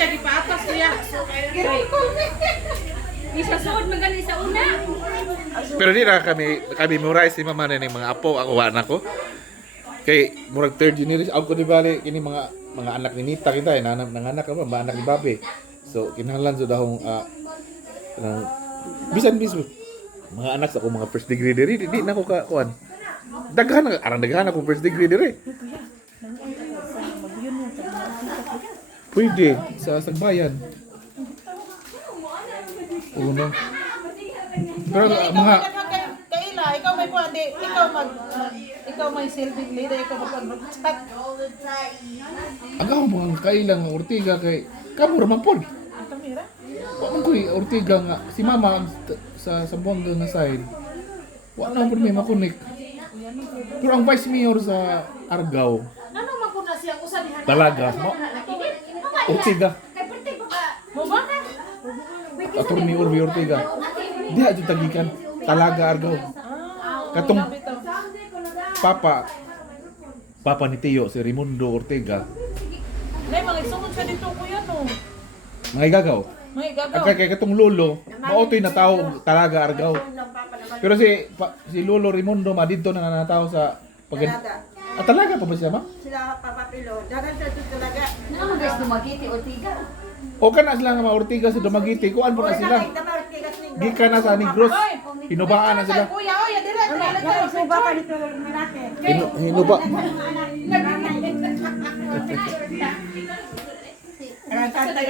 siya gipatas kuya. Isa suod magani sa una. Pero di na kami memorize si mama na ng mga apo ako anak ko. Kay murag third generation ako di bali kini mga anak ni Nita kita nanganak ka ba mga anak ni Babe. So kinahanglan so dahong bisan mga anak sa ako mga first degree diri di na ko ka kuan. Daghan ako first degree diri. Pwede sa Sagbayan. Uno. Pero mga Kaila, ikaw may pwede, ikaw may silbig leader, ikaw magpag-chat. agaw mo ang kailang Ortiga kay kamura man pod. Ang kamera? Wa man koy Ortiga nga si mama sa Sambuanga nga side. Wa na pod may makunik. Pero ang vice mayor sa Argao, Ano man ko na siya usa diha. Talaga mo. Ortiga. Mo ba ka? Attorney Urbi Ortiga. Di aja tagikan Talaga Argao. Katong Papa ni Tio si Raimundo Ortega. Nay, mga isunod ka dito kuya no. Mga igagaw. May gagaw. Kay katong lolo, maotoy na tao Talaga Argao. Pero si Lolo Raimundo madidto na natawo sa talaga pa ba siya ma? Sila papapilo. Dagan sa ito talaga. Ano guys dumagiti Ortiga? O kana sila nga mga Ortiga sa Dumaguete, kuan po na sila. Gikan na sa Negros. Hinubaan na sila. Kuya, oy, dira, dira. Suba pa dito malaki. Hinuba. Ang tatay